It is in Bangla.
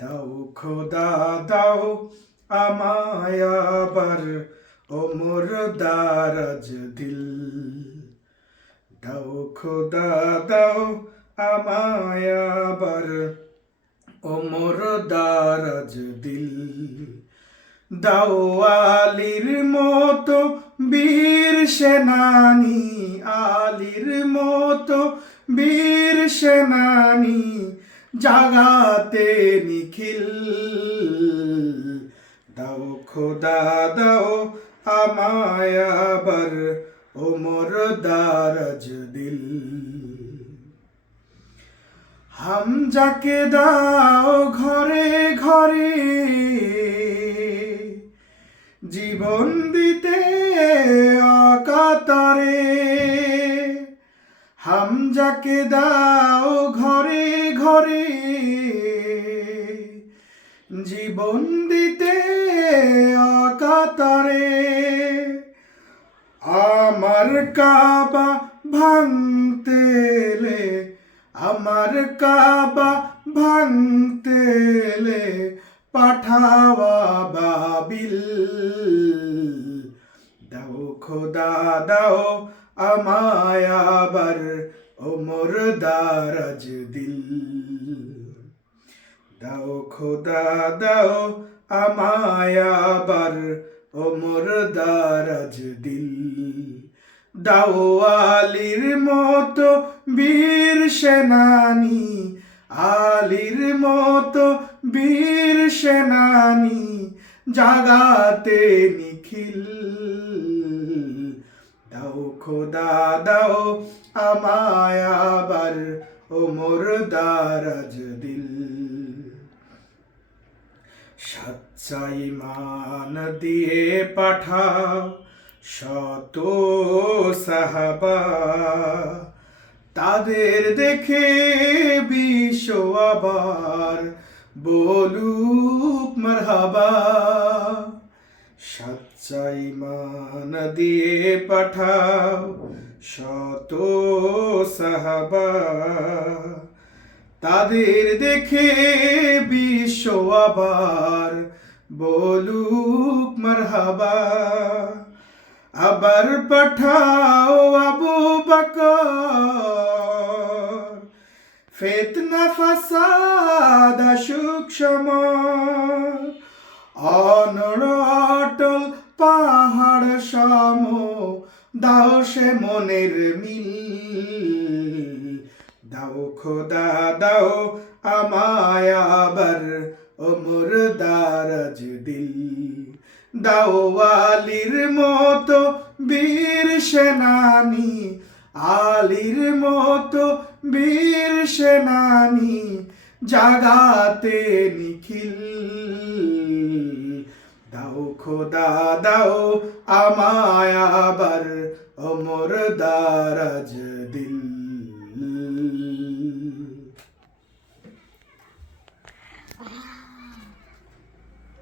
দাও খোদা দাও আমায় আবার ওমর দারাজ দিল। দাও খোদা দাও আমায় আবার ওমর দারাজ দিল। দাও আলীর মতো বীর সেনানী, আলীর মতো বীর সেনানী জাগাতে নিখিল। দাও খোদা দাও আমায় আবার ওমর দারাজ দিল। হামজাকে দাও ঘরে ঘরে জীবন দিতে অকাতরে। হামজাকে দাও ঘরে ঘরে জীবন দিতে অকাতরে। আমার কাবা ভাঙতে এলে, আমার কাবা ভাঙতে এলে পাঠাওয়া বাবিল। দাও খোদা দাও আমায় আবার ওমর দারাজ দিল। দাও খোদা দাও আমায় আবার ওমর দারাজ দিল। দাও আলীর মতো বীর সেনানী, আলীর মতো বীর সেনানী জাগাতে নিখিল। দাও খোদা দাও আমায় আবার ওমর দারাজ দিল। সচ্চা ঈমান দিয়ে পাঠাও শত সাহাবা, তাদের দেখে বিশ্ব আবার বলুক মারহাবা। সচ্চা ঈমান দিয়ে পাঠাও শত সাহাবা, তাদের দেখে বিশ্ব আবার বলুক মারহাবা। আবার পাঠাও আবু বকর, ফিতনা ফাসাদ আসুক সমর। অনড় অটল পাহাড় সম দাও সে মনের মিল। দাও খোদা দাও আমায় আবার ওমর দারাজ দিল। দাও আলীর মতো বীর সেনানী, আলীর মতো বীর সেনানী জাগাতে নিখিল। দাও খোদা দাও আমায় আবার ওমর দারাজ দিল।